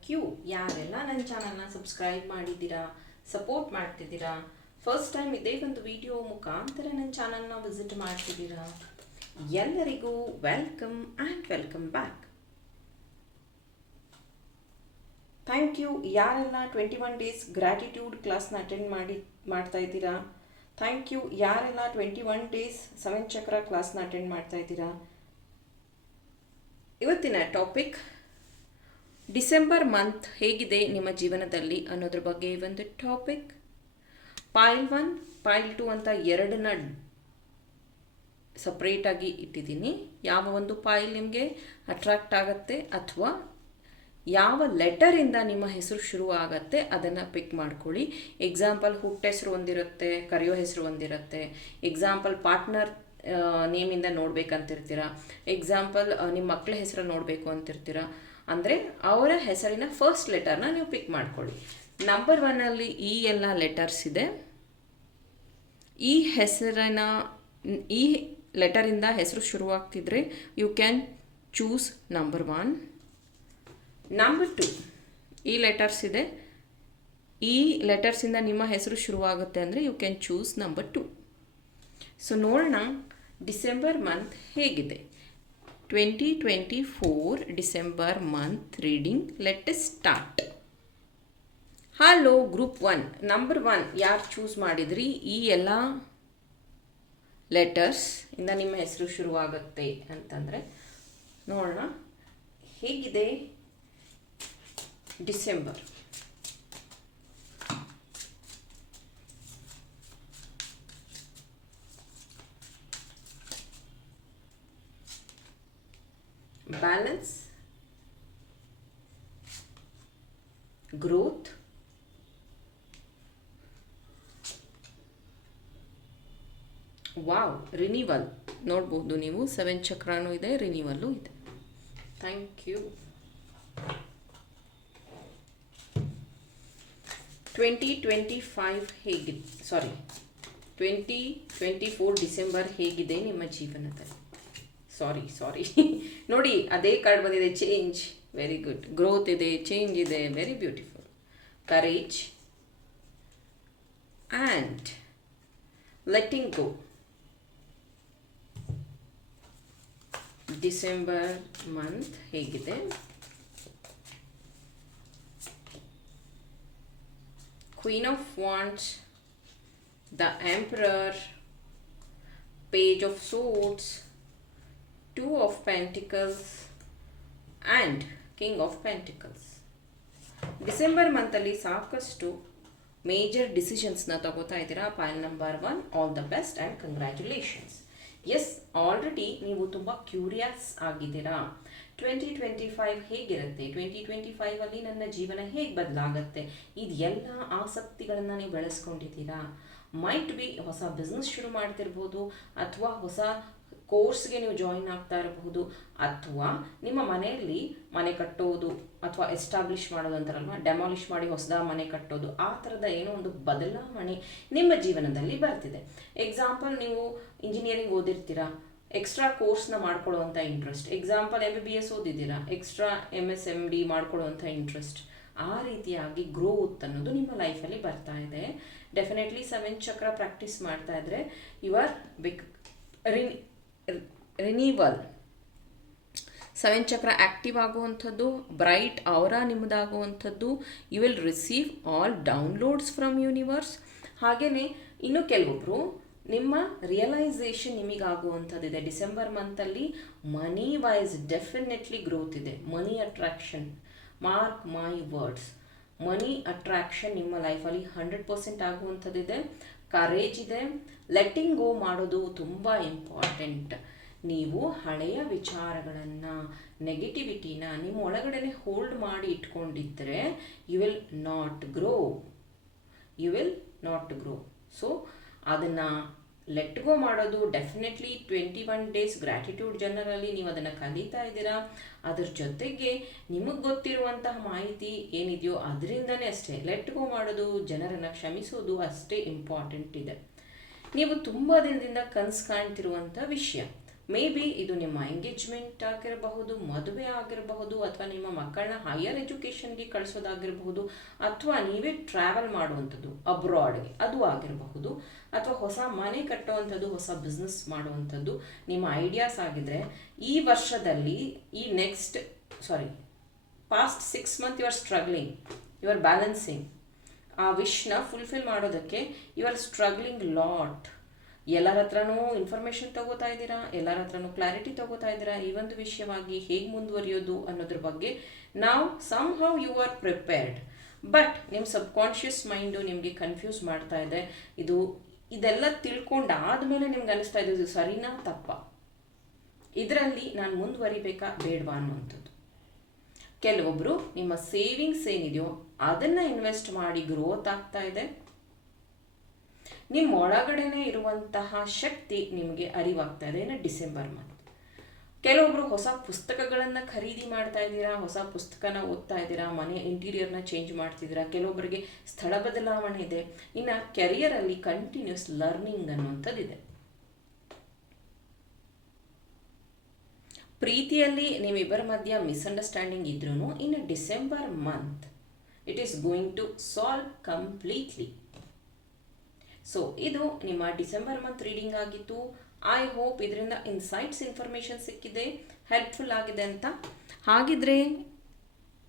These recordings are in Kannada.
ಥ್ಯಾಂಕ್ ಯು ಯಾರೆಲ್ಲ ನನ್ನ ಚಾನಲ್ನ ಸಬ್ಸ್ಕ್ರೈಬ್ ಮಾಡಿದ್ದೀರಾ, ಸಪೋರ್ಟ್ ಮಾಡ್ತಿದ್ದೀರಾ, ಫಸ್ಟ್ ಟೈಮ್ ಇದೇ ಒಂದು ವಿಡಿಯೋ ಮುಖಾಂತರ ನನ್ನ ಚಾನಲ್ನ ವಿಸಿಟ್ ಮಾಡ್ತಿದ್ದೀರಾ, ಎಲ್ಲರಿಗೂ welcome and welcome back. Thank you. ಯಾರೆಲ್ಲ ಟ್ವೆಂಟಿ ಒನ್ ಡೇಸ್ ಗ್ರ್ಯಾಟಿಟ್ಯೂಡ್ ಕ್ಲಾಸ್ನ ಅಟೆಂಡ್ ಮಾಡಿ, ಮಾಡ್ತಾ ಇದ್ದೀರಾ? Thank you. ಯಾರೆಲ್ಲ twenty one days seven chakra ಕ್ಲಾಸ್ನ ಅಟೆಂಡ್ ಮಾಡ್ತಾ ಇದ್ದೀರಾ? ಇವತ್ತಿನ ಟಾಪಿಕ್ ಡಿಸೆಂಬರ್ ಮಂತ್ ಹೇಗಿದೆ ನಿಮ್ಮ ಜೀವನದಲ್ಲಿ ಅನ್ನೋದ್ರ ಬಗ್ಗೆ ಒಂದು topic pile one pile two ಅಂತ ಎರಡನ್ನ ಸಪ್ರೇಟಾಗಿ ಇಟ್ಟಿದ್ದೀನಿ. ಯಾವ ಒಂದು ಪಾಯಿಲ್ ನಿಮಗೆ ಅಟ್ರಾಕ್ಟ್ ಆಗುತ್ತೆ ಅಥವಾ ಯಾವ ಲೆಟರಿಂದ ನಿಮ್ಮ ಹೆಸರು ಶುರು ಆಗತ್ತೆ ಅದನ್ನು ಪಿಕ್ ಮಾಡ್ಕೊಳ್ಳಿ. ಎಕ್ಸಾಂಪಲ್ ಹುಟ್ಟ ಹೆಸರು ಒಂದಿರುತ್ತೆ, ಕರೆಯೋ ಹೆಸರು ಒಂದಿರುತ್ತೆ. ಎಕ್ಸಾಂಪಲ್ ಪಾರ್ಟ್ನರ್ ನೇಮಿಂದ ನೋಡ್ಬೇಕಂತಿರ್ತೀರ. ಎಕ್ಸಾಂಪಲ್ ನಿಮ್ಮ ಮಕ್ಕಳ ಹೆಸರು ನೋಡಬೇಕು ಅಂತಿರ್ತೀರ. ಅಂದರೆ ಅವರ ಹೆಸರಿನ ಫಸ್ಟ್ ಲೆಟರ್ನ ನೀವು ಪಿಕ್ ಮಾಡ್ಕೊಳ್ಳಿ. ನಂಬರ್ ಒನ್ನಲ್ಲಿ ಈ ಎಲ್ಲ ಲೆಟರ್ಸ್ ಇದೆ. ಈ ಹೆಸರಿನ, ಈ ಲೆಟರಿಂದ ಹೆಸರು ಶುರುವಾಗ್ತಿದ್ರೆ you can choose number one number two ಈ ಲೆಟರ್ಸ್ ಇದೆ. ಈ ಲೆಟರ್ಸಿಂದ ನಿಮ್ಮ ಹೆಸರು ಶುರುವಾಗುತ್ತೆ ಅಂದರೆ you can choose number two so ನೋಡೋಣ ಡಿಸೆಂಬರ್ ಮಂತ್ ಹೇಗಿದೆ. Twenty twenty four December month reading let start hello group one number one ಯಾರು ಚೂಸ್ ಮಾಡಿದ್ರಿ? ಈ ಎಲ್ಲ ಲೆಟರ್ಸ್ ಇಂದ ನಿಮ್ಮ ಹೆಸರು ಶುರುವಾಗುತ್ತೆ ಅಂತಂದರೆ ನೋಡೋಣ. ಹೇಗಿದೆ? December balance growth, wow renewal ನೋಡ್ಬೋದು ನೀವು ಸೆವೆನ್ ಚಕ್ರಾನು ಇದೆ ರಿನಿವಲ್ಲು ಇದೆ. Thank you twenty twenty five ಹೇಗಿದೆ sorry twenty twenty four December ಹೇಗಿದೆ ನಿಮ್ಮ ಜೀವನದಲ್ಲಿ? ಸಾರಿ ಸಾರಿ ನೋಡಿ ಅದೇ ಕಾರ್ಡ್ ಬಂದಿದೆ ಚೇಂಜ್ ವೆರಿ ಗುಡ್ ಗ್ರೋತ್ ಇದೆ ಚೇಂಜ್ ಇದೆ. Very beautiful courage and letting go December month ಹೇಗಿದೆ? Queen of Wands, the Emperor, Page of Swords, Two of Pentacles, and King of Pentacles. December ಮಂತಲ್ಲಿ ಸಾಕಷ್ಟು ಮೇಜರ್ ಡಿಸಿಷನ್ಸ್ನ ತಗೋತಾ ಇದ್ದೀರಾ? Pile number one all the best and congratulations yes already ನೀವು ತುಂಬ ಕ್ಯೂರಿಯಸ್ ಆಗಿದ್ದೀರಾ? ಟ್ವೆಂಟಿ ಟ್ವೆಂಟಿ ಫೈವ್ ಹೇಗಿರುತ್ತೆ? ಟ್ವೆಂಟಿ ಟ್ವೆಂಟಿ ಫೈವಲ್ಲಿ ನನ್ನ ಜೀವನ ಹೇಗೆ ಬದಲಾಗುತ್ತೆ? ಇದೆಲ್ಲ ಆಸಕ್ತಿಗಳನ್ನು ನೀವು ಬೆಳೆಸ್ಕೊಂಡಿದ್ದೀರಾ? ಮೈಟ್ ಬಿ ಹೊಸ ಬಿಸ್ನೆಸ್ ಶುರು ಮಾಡ್ತಿರ್ಬೋದು ಅಥವಾ ಹೊಸ ಕೋರ್ಸ್ಗೆ ನೀವು ಜಾಯಿನ್ ಆಗ್ತಾ ಇರಬಹುದು ಅಥವಾ ನಿಮ್ಮ ಮನೆಯಲ್ಲಿ ಮನೆ ಕಟ್ಟೋದು ಅಥವಾ ಎಸ್ಟಾಬ್ಲಿಷ್ ಮಾಡೋದು ಅಂತಾರಲ್ವ? ಡೆಮಾಲಿಷ್ ಮಾಡಿ ಹೊಸದ ಮನೆ ಕಟ್ಟೋದು, ಆ ಥರದ ಏನೋ ಒಂದು ಬದಲಾವಣೆ ನಿಮ್ಮ ಜೀವನದಲ್ಲಿ ಬರ್ತಿದೆ. ಎಕ್ಸಾಂಪಲ್ ನೀವು ಇಂಜಿನಿಯರಿಂಗ್ ಓದಿರ್ತೀರಾ? ಎಕ್ಸ್ಟ್ರಾ ಕೋರ್ಸ್ನ ಮಾಡ್ಕೊಳ್ಳುವಂಥ interest example M B B S ಓದಿದ್ದೀರಾ? Extra M S M D ಮಾಡ್ಕೊಳ್ಳುವಂಥ interest ಆ ರೀತಿಯಾಗಿ ಗ್ರೋತ್ ಅನ್ನೋದು ನಿಮ್ಮ ಲೈಫಲ್ಲಿ ಬರ್ತಾ ಇದೆ. ಡೆಫಿನೆಟ್ಲಿ ಸೆವೆನ್ ಚಕ್ರ ಪ್ರಾಕ್ಟೀಸ್ ಮಾಡ್ತಾ ಇದ್ರೆ ಯು ಆರ್ ಬಿಕ್ ರಿನ್ ರಿನೀವಲ್. ಸೆವೆನ್ ಚಕ್ರ ಆ್ಯಕ್ಟಿವ್ ಆಗುವಂಥದ್ದು, ಬ್ರೈಟ್ ಅವರ ನಿಮ್ಮದಾಗುವಂಥದ್ದು, you will receive all downloads from universe. ಹಾಗೆಯೇ ಇನ್ನು ಕೆಲವೊಬ್ಬರು ನಿಮ್ಮ ರಿಯಲೈಸೇಷನ್ ನಿಮಗಾಗುವಂಥದ್ದಿದೆ. ಡಿಸೆಂಬರ್ ಮಂತಲ್ಲಿ ಮನಿ ವೈಸ್ ಡೆಫಿನೆಟ್ಲಿ ಗ್ರೋತ್ ಇದೆ. Money attraction. Mark my words. Money attraction ನಿಮ್ಮ ಲೈಫಲ್ಲಿ ಹಂಡ್ರೆಡ್ ಪರ್ಸೆಂಟ್ ಆಗುವಂಥದ್ದಿದೆ. ಕರೇಜ್ ಇದೆ. ಲೆಟ್ಟಿಂಗ್ ಗೋ ಮಾಡೋದು ತುಂಬ ಇಂಪಾರ್ಟೆಂಟ್ ನೀವು ಹಳೆಯ ವಿಚಾರಗಳನ್ನು ನೆಗೆಟಿವಿಟಿನ ನಿಮ್ಮ ಒಳಗಡೆನೆ ಹೋಲ್ಡ್ ಮಾಡಿ ಇಟ್ಕೊಂಡಿದ್ದರೆ you will not grow you will not grow so ಅದನ್ನು ಲೆಟ್ ಗೋ ಮಾಡೋದು definitely twenty one days gratitude ಜನರಲ್ಲಿ ನೀವು ಅದನ್ನು ಕಲಿತಾ ಇದ್ದೀರಾ. ಅದ್ರ ಜೊತೆಗೆ ನಿಮಗೆ ಗೊತ್ತಿರುವಂತಹ ಮಾಹಿತಿ ಏನಿದೆಯೋ ಅದರಿಂದನೇ ಅಷ್ಟೇ ಲೆಟ್ ಗೋ ಮಾಡೋದು, ಜನರನ್ನು ಕ್ಷಮಿಸೋದು ಅಷ್ಟೇ ಇಂಪಾರ್ಟೆಂಟ್ ಇದೆ. ನೀವು ತುಂಬ ದಿನದಿಂದ ಕನಸು ಕಾಣ್ತಿರುವಂಥ ವಿಷಯ. ಮೇ ಬಿ ಇದು ನಿಮ್ಮ ಎಂಗೇಜ್ಮೆಂಟ್ ಆಗಿರಬಹುದು, ಮದುವೆ ಆಗಿರಬಹುದು, ಅಥವಾ ನಿಮ್ಮ ಮಕ್ಕಳನ್ನ ಹೈಯರ್ ಎಜುಕೇಷನ್ಗೆ ಕಳಿಸೋದಾಗಿರಬಹುದು, ಅಥವಾ ನೀವೇ ಟ್ರಾವೆಲ್ ಮಾಡುವಂಥದ್ದು ಅಬ್ರಾಡ್ಗೆ ಅದು ಆಗಿರಬಹುದು, ಅಥವಾ ಹೊಸ ಮನೆ ಕಟ್ಟುವಂಥದ್ದು, ಹೊಸ ಬಿಸ್ನೆಸ್ ಮಾಡುವಂಥದ್ದು, ನಿಮ್ಮ ಐಡಿಯಾಸ್ ಆಗಿದ್ರೆ ಈ ವರ್ಷದಲ್ಲಿ, ಈ next sorry past six month you are struggling you are balancing ಆ ವಿಶ್ನ ಫುಲ್ಫಿಲ್ ಮಾಡೋದಕ್ಕೆ ಯು ಆರ್ ಸ್ಟ್ರಗ್ಲಿಂಗ್ ಲಾಟ್ ಎಲ್ಲರ ಹತ್ರನೂ ಇನ್ಫಾರ್ಮೇಷನ್ ತಗೋತಾ ಇದ್ದೀರಾ? ಎಲ್ಲರ ಹತ್ರನೂ ಕ್ಲಾರಿಟಿ ತಗೋತಾ ಇದ್ದೀರಾ? ಈ ಒಂದು ವಿಷಯವಾಗಿ ಹೇಗೆ ಮುಂದುವರಿಯೋದು ಅನ್ನೋದ್ರ ಬಗ್ಗೆ ನಾವು somehow you are prepared but ನಿಮ್ಮ ಸಬ್ಕಾನ್ಷಿಯಸ್ ಮೈಂಡು ನಿಮಗೆ ಕನ್ಫ್ಯೂಸ್ ಮಾಡ್ತಾ ಇದೆ. ಇದು, ಇದೆಲ್ಲ ತಿಳ್ಕೊಂಡಾದ್ಮೇಲೆ ನಿಮ್ಗೆ ಅನಿಸ್ತಾ ಇದೆ, ಇದು ಸರಿನಾ ತಪ್ಪ? ಇದರಲ್ಲಿ ನಾನು ಮುಂದುವರಿಬೇಕಾ ಬೇಡವಾ ಅನ್ನುವಂಥದ್ದು. ಕೆಲವೊಬ್ಬರು ನಿಮ್ಮ ಸೇವಿಂಗ್ಸ್ ಏನಿದೆಯೋ ಅದನ್ನು ಇನ್ವೆಸ್ಟ್ ಮಾಡಿ ಗ್ರೋತ್ ಆಗ್ತಾ ಇದೆ. ನಿಮ್ಮ ಒಳಗಡೆನೆ ಇರುವಂತಹ ಶಕ್ತಿ ನಿಮಗೆ ಅರಿವಾಗ್ತಾ ಇದೆ ಡಿಸೆಂಬರ್ ಮಂತ್ ಕೆಲವೊಬ್ರು ಹೊಸ ಪುಸ್ತಕಗಳನ್ನು ಖರೀದಿ ಮಾಡ್ತಾ ಇದ್ದೀರಾ, ಹೊಸ ಪುಸ್ತಕನ ಓದ್ತಾ ಇದ್ದೀರಾ, ಮನೆ ಇಂಟೀರಿಯರ್ನ ಚೇಂಜ್ ಮಾಡ್ತಿದ್ದೀರಾ ಕೆಲವೊಬ್ಬರಿಗೆ ಸ್ಥಳ ಬದಲಾವಣೆ ಇದೆ. ಇನ್ನು ಕೆರಿಯರಲ್ಲಿ ಕಂಟಿನ್ಯೂಸ್ ಲರ್ನಿಂಗ್ ಅನ್ನುವಂಥದ್ದಿದೆ. ಪ್ರೀತಿಯಲ್ಲಿ ನೀವಿಬ್ಬರ ಮಧ್ಯ ಮಿಸ್ಅಂಡರ್ಸ್ಟ್ಯಾಂಡಿಂಗ್ ಇದ್ರೂ in December month it is going to solve completely so ಇದು ನಿಮ್ಮ ಡಿಸೆಂಬರ್ ಮಂತ್ ರೀಡಿಂಗ್ ಆಗಿತ್ತು. ಐ ಹೋಪ್ ಇದರಿಂದ ಇನ್ಸೈಟ್ಸ್ ಇನ್ಫಾರ್ಮೇಷನ್ ಸಿಕ್ಕಿದೆ ಹೆಲ್ಪ್ಫುಲ್ ಆಗಿದೆ ಅಂತ. ಹಾಗಿದ್ರೆ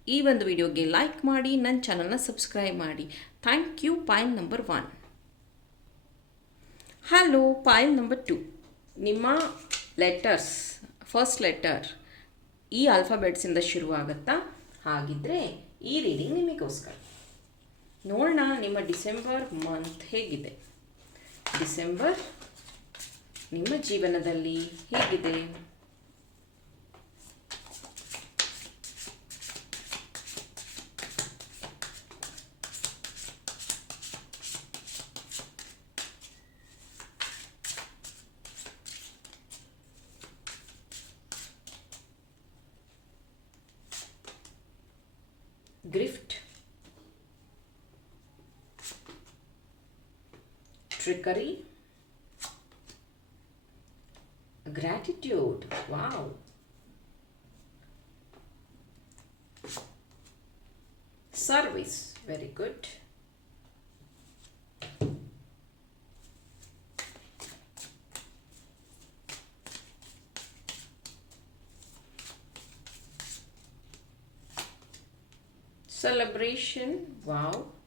ಈ ಒಂದು ವಿಡಿಯೋಗೆ ಲೈಕ್ ಮಾಡಿ ನನ್ನ ಚಾನಲ್ನ ಸಬ್ಸ್ಕ್ರೈಬ್ ಮಾಡಿ. Thank you pile number one hello pile number two ನಿಮ್ಮ ಲೆಟರ್ಸ್ ಫಸ್ಟ್ ಲೆಟರ್ ಈ ಆಲ್ಫಾಬೆಟ್ಸಿಂದ ಶುರುವಾಗುತ್ತಾ ಹಾಗಿದ್ರೆ ಈ ರೀಡಿಂಗ್ ನಿಮಗೋಸ್ಕರ. ನೋಡೋಣ ನಿಮ್ಮ ಡಿಸೆಂಬರ್ ಮಂತ್ ಹೇಗಿದೆ. ಡಿಸೆಂಬರ್. ನಿಮ್ಮ ಜೀವನದಲ್ಲಿ ಹೇಗಿದೆ? grift trickery gratitude. Wow. Service. Very good. Celebration. Wow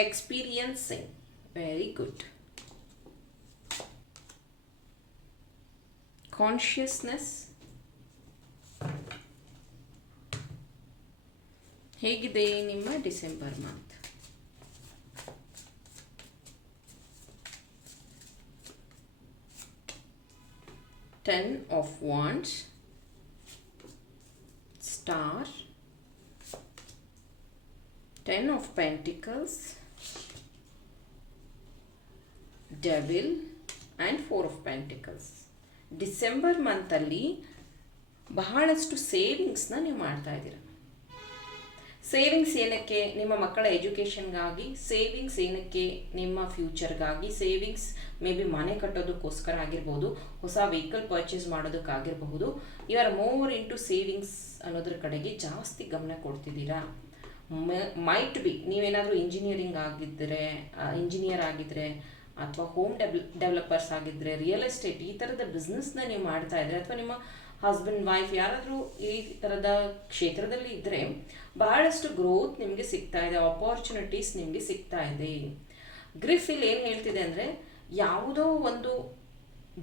experiencing very good consciousness ಹೇಗಿದೆ ನಿಮ್ಮ December month ten of wands star ten of pentacles devil and four of pentacles December ಮಂತಲ್ಲಿ ಬಹಳಷ್ಟು ಸೇವಿಂಗ್ಸ್ನ ನೀವು ಮಾಡ್ತಾ ಇದ್ದೀರ. ಸೇವಿಂಗ್ಸ್ ಏನಕ್ಕೆ? ನಿಮ್ಮ ಮಕ್ಕಳ ಎಜುಕೇಷನ್ಗಾಗಿ ಸೇವಿಂಗ್ಸ್ ಏನಕ್ಕೆ ನಿಮ್ಮ ಫ್ಯೂಚರ್ಗಾಗಿ ಸೇವಿಂಗ್ಸ್ ಮೇ ಬಿ ಮನೆ ಕಟ್ಟೋದಕ್ಕೋಸ್ಕರ ಆಗಿರ್ಬೋದು, ಹೊಸ vehicle purchase ಮಾಡೋದಕ್ಕಾಗಿರಬಹುದು. You are more to savings ಅನ್ನೋದ್ರ ಕಡೆಗೆ ಜಾಸ್ತಿ ಗಮನ ಕೊಡ್ತಿದ್ದೀರಾ? ಮೈಟ್ ಬಿ ನೀವೇನಾದರೂ ಇಂಜಿನಿಯರಿಂಗ್ ಆಗಿದ್ದರೆ ಇಂಜಿನಿಯರ್ ಆಗಿದ್ದರೆ ಅಥವಾ ಹೋಮ್ ಡೆವ್ ಡೆವಲಪರ್ಸ್ ಆಗಿದ್ದರೆ ರಿಯಲ್ ಎಸ್ಟೇಟ್ ಈ ಥರದ ಬಿಸ್ನೆಸ್ನ ನೀವು ಮಾಡ್ತಾ ಇದ್ರೆ, ಅಥವಾ ನಿಮ್ಮ ಹಸ್ಬೆಂಡ್ ವೈಫ್ ಯಾರಾದರೂ ಈ ಥರದ ಕ್ಷೇತ್ರದಲ್ಲಿ ಇದ್ದರೆ ಬಹಳಷ್ಟು ಗ್ರೋತ್ ನಿಮಗೆ ಸಿಗ್ತಾ ಇದೆ ಆಪರ್ಚುನಿಟೀಸ್ ನಿಮಗೆ ಸಿಗ್ತಾ ಇದೆ. ಗ್ರಿಫ್ ಇಲ್ಲಿ ಏನು ಹೇಳ್ತಿದೆ ಅಂದರೆ, ಯಾವುದೋ ಒಂದು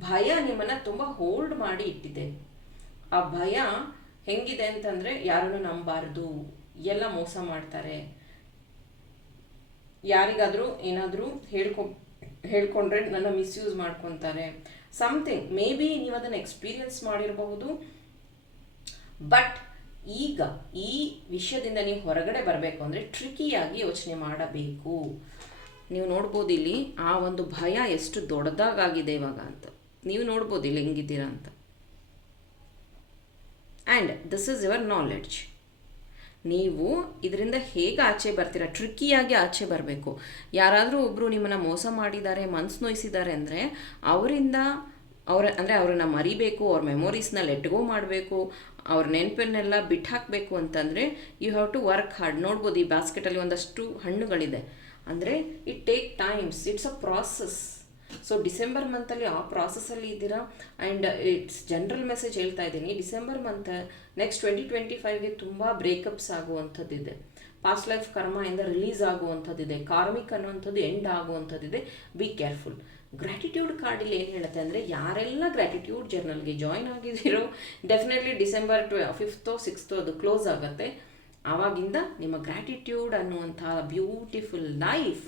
ಭಯ ನಿಮ್ಮನ್ನು ತುಂಬ ಹೋಲ್ಡ್ ಮಾಡಿ ಇಟ್ಟಿದೆ. ಆ ಭಯ ಹೆಂಗಿದೆ ಅಂತಂದರೆ, ಯಾರನ್ನು ನಂಬಾರದು, ಎಲ್ಲ ಮೋಸ ಮಾಡ್ತಾರೆ. ಯಾರಿಗಾದರೂ ಏನಾದರೂ ಹೇಳ್ಕೊ ಹೇಳ್ಕೊಂಡ್ರೆ ನನ್ನ ಮಿಸ್ಯೂಸ್ ಮಾಡ್ಕೊತಾರೆ. ಸಮಥಿಂಗ್ ಮೇ ಬಿ ನೀವು ಅದನ್ನು ಎಕ್ಸ್ಪೀರಿಯನ್ಸ್ ಮಾಡಿರಬಹುದು. ಬಟ್ ಈಗ ಈ ವಿಷಯದಿಂದ ನೀವು ಹೊರಗಡೆ ಬರಬೇಕು ಅಂದರೆ ಟ್ರಿಕಿಯಾಗಿ ಯೋಚನೆ ಮಾಡಬೇಕು. ನೀವು ನೋಡ್ಬೋದು ಇಲ್ಲಿ ಆ ಒಂದು ಭಯ ಎಷ್ಟು ದೊಡ್ಡದಾಗಿದೆ ಇವಾಗ ಅಂತ. ನೀವು ನೋಡ್ಬೋದು ಇಲ್ಲಿ ಹೆಂಗಿದ್ದೀರಾ ಅಂತ. And this is your knowledge ನೀವು ಇದರಿಂದ ಹೇಗೆ ಆಚೆ ಬರ್ತೀರಾ? ಟ್ರಿಕ್ಕಿಯಾಗಿ ಆಚೆ ಬರಬೇಕು. ಯಾರಾದರೂ ಒಬ್ಬರು ನಿಮ್ಮನ್ನು ಮೋಸ ಮಾಡಿದ್ದಾರೆ, ಮನ್ಸು ನೋಯಿಸಿದ್ದಾರೆ ಅಂದರೆ ಅವರಿಂದ ಅವರ, ಅಂದರೆ ಅವ್ರನ್ನ ಮರಿಬೇಕು, ಅವ್ರ ಮೆಮೊರೀಸ್ನ ಲೆಟ್ಗೋ ಮಾಡಬೇಕು, ಅವ್ರ ನೆನಪನ್ನೆಲ್ಲ ಬಿಟ್ಟು ಹಾಕಬೇಕು ಅಂತಂದರೆ you have to work hard ನೋಡ್ಬೋದು ಈ ಬಾಸ್ಕೆಟಲ್ಲಿ ಒಂದಷ್ಟು ಹಣ್ಣುಗಳಿದೆ. ಅಂದರೆ it take times it's a process so December ಮಂತಲ್ಲಿ ಆ ಪ್ರಾಸೆಸ್ಸಲ್ಲಿ ಇದ್ದೀರಾ? ಆ್ಯಂಡ್ ಇಟ್ಸ್ ಜನರಲ್ ಮೆಸೇಜ್ ಹೇಳ್ತಾ ಇದ್ದೀನಿ. December month next twenty twenty ಫೈವ್ಗೆ ತುಂಬ ಬ್ರೇಕಪ್ಸ್ ಆಗುವಂಥದ್ದಿದೆ. ಪಾಸ್ಟ್ ಲೈಫ್ ಕರ್ಮದಿಂದ ರಿಲೀಸ್ ಆಗುವಂಥದ್ದಿದೆ. ಕಾರ್ಮಿಕ್ ಅನ್ನುವಂಥದ್ದು ಎಂಡ್ ಆಗುವಂಥದ್ದಿದೆ. ಬಿ ಕೇರ್ಫುಲ್ ಗ್ರ್ಯಾಟಿಟ್ಯೂಡ್ ಕಾರ್ಡಲ್ಲಿ ಏನು ಹೇಳುತ್ತೆ ಅಂದರೆ, ಯಾರೆಲ್ಲ ಗ್ರ್ಯಾಟಿಟ್ಯೂಡ್ ಜರ್ನಲ್ಗೆ ಜಾಯ್ನ್ ಆಗಿದ್ದೀರೋ ಡೆಫಿನೆಟ್ಲಿ ಡಿಸೆಂಬರ್ ಟ್ವೆ ಫಿಫ್ತೋ ಸಿಕ್ಸ್ತೋ ಅದು ಕ್ಲೋಸ್ ಆಗುತ್ತೆ. ಆವಾಗಿಂದ ನಿಮ್ಮ ಗ್ರ್ಯಾಟಿಟ್ಯೂಡ್ ಅನ್ನುವಂಥ ಬ್ಯೂಟಿಫುಲ್ ಲೈಫ್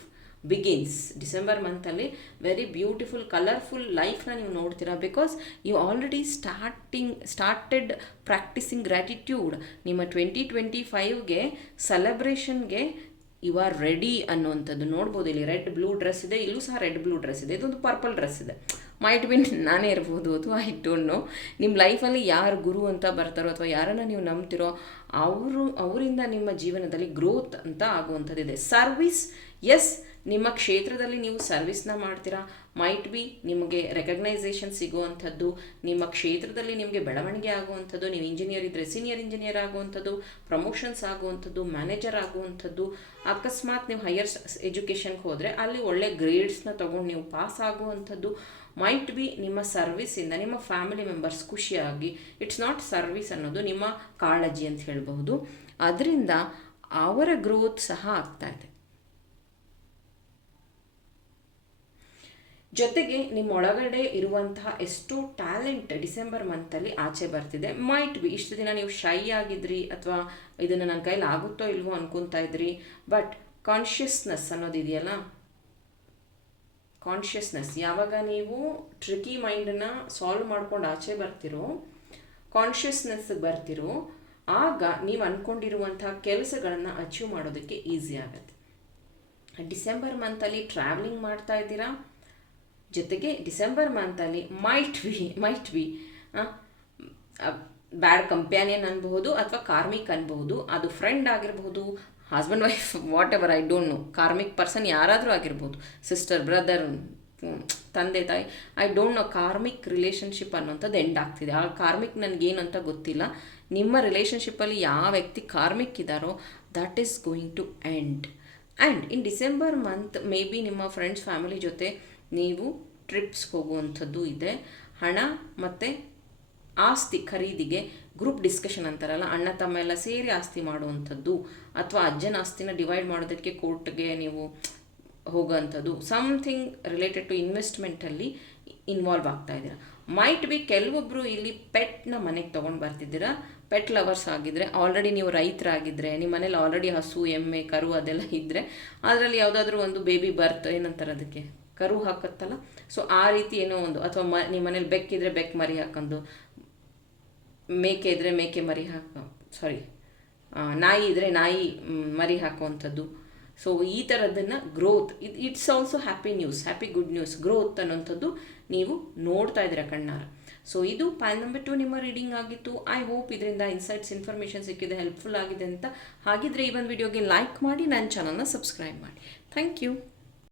ಬಿಗಿನ್ಸ್ ಡಿಸೆಂಬರ್ ಮಂತಲ್ಲಿ ವೆರಿ ಬ್ಯೂಟಿಫುಲ್ ಕಲರ್ಫುಲ್ ಲೈಫ್ನ ನೀವು ನೋಡ್ತೀರಾ? Because you already starting started practising gratitude ನಿಮ್ಮ ಟ್ವೆಂಟಿ ಟ್ವೆಂಟಿ ಫೈವ್ಗೆ ಸೆಲೆಬ್ರೇಷನ್ಗೆ ಯು ಆರ್ ರೆಡಿ ಅನ್ನುವಂಥದ್ದು. ನೋಡ್ಬೋದು ಇಲ್ಲಿ ರೆಡ್ ಬ್ಲೂ ಡ್ರೆಸ್ ಇದೆ, ಇಲ್ಲೂ ಸಹ ರೆಡ್ ಬ್ಲೂ ಡ್ರೆಸ್ ಇದೆ. ಇದೊಂದು ಪರ್ಪಲ್ ಡ್ರೆಸ್ ಇದೆ. ಮೈಟ್ ಬಿನ್ ನಾನೇ ಇರ್ಬೋದು ಅಥವಾ ಐ ಡೋಂಟ್ ನೋ ನಿಮ್ಮ ಲೈಫಲ್ಲಿ ಯಾರು ಗುರು ಅಂತ ಬರ್ತಾರೋ ಅಥವಾ ಯಾರನ್ನು ನೀವು ನಂಬ್ತಿರೋ, ಅವರು, ಅವರಿಂದ ನಿಮ್ಮ ಜೀವನದಲ್ಲಿ ಗ್ರೋತ್ ಅಂತ ಆಗುವಂಥದ್ದಿದೆ. ಸರ್ವಿಸ್ ಎಸ್ ನಿಮ್ಮ ಕ್ಷೇತ್ರದಲ್ಲಿ ನೀವು ಸರ್ವಿಸ್ನ ಮಾಡ್ತೀರಾ ಮೈಟ್ ಬಿ ನಿಮಗೆ ರೆಕಗ್ನೈಸೇಷನ್ ಸಿಗುವಂಥದ್ದು, ನಿಮ್ಮ ಕ್ಷೇತ್ರದಲ್ಲಿ ನಿಮಗೆ ಬೆಳವಣಿಗೆ ಆಗುವಂಥದ್ದು, ನೀವು ಇಂಜಿನಿಯರ್ ಇದ್ದರೆ ಸೀನಿಯರ್ ಇಂಜಿನಿಯರ್ ಆಗುವಂಥದ್ದು ಪ್ರಮೋಷನ್ಸ್ ಆಗುವಂಥದ್ದು ಮ್ಯಾನೇಜರ್ ಆಗುವಂಥದ್ದು, ಅಕಸ್ಮಾತ್ ನೀವು ಹೈಯರ್ ಎಜುಕೇಷನ್ಗೆ ಹೋದರೆ ಅಲ್ಲಿ ಒಳ್ಳೆ ಗ್ರೇಡ್ಸ್ನ ತೊಗೊಂಡು ನೀವು ಪಾಸ್ ಆಗುವಂಥದ್ದು. ಮೈಟ್ ಬಿ ನಿಮ್ಮ ಸರ್ವಿಸಿಂದ ನಿಮ್ಮ ಫ್ಯಾಮಿಲಿ ಮೆಂಬರ್ಸ್ ಖುಷಿಯಾಗಿ ಇಟ್ಸ್ ನಾಟ್ ಸರ್ವಿಸ್ ಅನ್ನೋದು ನಿಮ್ಮ ಕಾಳಜಿ ಅಂತ ಹೇಳಬಹುದು. ಅದರಿಂದ ಅವರ ಗ್ರೋತ್ ಸಹ ಆಗ್ತಾ ಇದೆ. ಜೊತೆಗೆ ನಿಮ್ಮ ಒಳಗಡೆ ಇರುವಂತಹ ಎಷ್ಟೋ ಟ್ಯಾಲೆಂಟ್ ಡಿಸೆಂಬರ್ ಮಂತಲ್ಲಿ ಆಚೆ ಬರ್ತಿದೆ. ಮೈಟ್ ಬಿ ಇಷ್ಟು ದಿನ ನೀವು ಶೈ ಆಗಿದ್ರಿ ಅಥವಾ ಇದನ್ನು ನನ್ನ ಕೈಲಿ ಆಗುತ್ತೋ ಇಲ್ವೋ ಅನ್ಕೊಂತಾ ಇದ್ರಿ. ಬಟ್ ಕಾನ್ಷಿಯಸ್ನೆಸ್ ಅನ್ನೋದಿದೆಯಲ್ಲ ಕಾನ್ಷಿಯಸ್ನೆಸ್ ಯಾವಾಗ ನೀವು ಟ್ರಿಕಿ ಮೈಂಡನ್ನು ಸಾಲ್ವ್ ಮಾಡ್ಕೊಂಡು ಆಚೆ ಬರ್ತಿರೋ ಕಾನ್ಷಿಯಸ್ನೆಸ್ಗೆ ಬರ್ತಿರೋ, ಆಗ ನೀವು ಅನ್ಕೊಂಡಿರುವಂತಹ ಕೆಲಸಗಳನ್ನು ಅಚೀವ್ ಮಾಡೋದಕ್ಕೆ ಈಸಿ ಆಗುತ್ತೆ. ಡಿಸೆಂಬರ್ ಮಂತಲ್ಲಿ ಟ್ರಾವೆಲಿಂಗ್ ಮಾಡ್ತಾ ಇದ್ದೀರಾ? ಜೊತೆಗೆ December ಮಂತಲ್ಲಿ might be might be bad companion ಅನ್ಬಹುದು ಅಥವಾ ಕಾರ್ಮಿಕ್ ಅನ್ಬಹುದು. ಅದು ಫ್ರೆಂಡ್ ಆಗಿರಬಹುದು husband wife whatever I don't know karmic person ಯಾರಾದರೂ ಆಗಿರ್ಬೋದು. ಸಿಸ್ಟರ್ ಬ್ರದರ್ ತಂದೆ, ತಾಯಿ. I don't know karmic relationship ಅನ್ನೋಂಥದ್ದು ಎಂಡ್ ಆಗ್ತಿದೆ. ಆ ಕಾರ್ಮಿಕ್ ನನಗೇನು ಅಂತ ಗೊತ್ತಿಲ್ಲ. ನಿಮ್ಮ ರಿಲೇಷನ್ಶಿಪ್ಪಲ್ಲಿ ಯಾವ ವ್ಯಕ್ತಿ ಕಾರ್ಮಿಕ್ ಇದ್ದಾರೋ that is going to end and in December month maybe ನಿಮ್ಮ ಫ್ರೆಂಡ್ಸ್ ಫ್ಯಾಮಿಲಿ ಜೊತೆ ನೀವು ಟ್ರಿಪ್ಸ್ ಹೋಗುವಂಥದ್ದು ಇದೆ. ಹಣ ಮತ್ತು ಆಸ್ತಿ ಖರೀದಿಗೆ ಗ್ರೂಪ್ ಡಿಸ್ಕಷನ್ ಅಂತಾರಲ್ಲ, ಅಣ್ಣ ತಮ್ಮ ಎಲ್ಲ ಸೇರಿ ಆಸ್ತಿ ಮಾಡುವಂಥದ್ದು ಅಥವಾ ಅಜ್ಜನ ಆಸ್ತಿನ ಡಿವೈಡ್ ಮಾಡೋದಕ್ಕೆ ಕೋರ್ಟ್ಗೆ ನೀವು ಹೋಗೋವಂಥದ್ದು. ಸಮಥಿಂಗ್ ರಿಲೇಟೆಡ್ ಟು ಇನ್ವೆಸ್ಟ್ಮೆಂಟಲ್ಲಿ ಇನ್ವಾಲ್ವ್ ಆಗ್ತಾ ಇದ್ದೀರಾ. ಮೈಟ್ ಬಿ ಕೆಲವೊಬ್ಬರು ಇಲ್ಲಿ ಪೆಟ್ನ ಮನೆಗೆ ತೊಗೊಂಡು ಬರ್ತಿದ್ದೀರಾ. ಪೆಟ್ ಲವರ್ಸ್ ಆಗಿದ್ದರೆ ಆಲ್ರೆಡಿ ನೀವು ರೈತರಾಗಿದ್ದರೆ ನಿಮ್ಮ ಮನೇಲಿ ಆಲ್ರೆಡಿ ಹಸು, ಎಮ್ಮೆ, ಕರು ಅದೆಲ್ಲ ಇದ್ದರೆ ಅದರಲ್ಲಿ ಯಾವುದಾದ್ರೂ ಒಂದು ಬೇಬಿ ಬರ್ತ್ ಏನಂತಾರೆ ಅದಕ್ಕೆ? ಕರು ಹಾಕತ್ತಲ್ಲ? ಸೊ ಆ ರೀತಿ ಏನೋ ಒಂದು, ಅಥವಾ ಮ ನಿಮ್ಮ ಮನೇಲಿ ಬೆಕ್ಕಿದ್ರೆ ಬೆಕ್ ಮರಿ ಹಾಕೊಂಡು ಮೇಕೆ ಇದ್ದರೆ ಮೇಕೆ ಮರಿ ಹಾಕ ಸಾರಿ ನಾಯಿ ಇದ್ದರೆ ನಾಯಿ ಮರಿ ಹಾಕುವಂಥದ್ದು. ಸೊ ಈ ಥರದನ್ನು ಗ್ರೋತ್ ಇದು it's also happy news happy good news growth ಅನ್ನೋಂಥದ್ದು ನೀವು ನೋಡ್ತಾ ಇದ್ದೀರಾ ಕಣ್ಣಾರ. ಸೊ ಇದು ಪ್ಯಾನ್ ನಂಬರ್ ಟು ನಿಮ್ಮ ರೀಡಿಂಗ್ ಆಗಿತ್ತು. ಐ ಹೋಪ್ ಇದರಿಂದ ಇನ್ಸೈಟ್ಸ್ ಇನ್ಫಾರ್ಮೇಷನ್ ಸಿಕ್ಕಿದೆ ಹೆಲ್ಪ್ಫುಲ್ ಆಗಿದೆ ಅಂತ. ಹಾಗಿದ್ರೆ ಈ ಒಂದು ವಿಡಿಯೋಗೆ ಲೈಕ್ ಮಾಡಿ, ನನ್ನ ಚಾನಲ್ನ ಸಬ್ಸ್ಕ್ರೈಬ್ ಮಾಡಿ. Thank you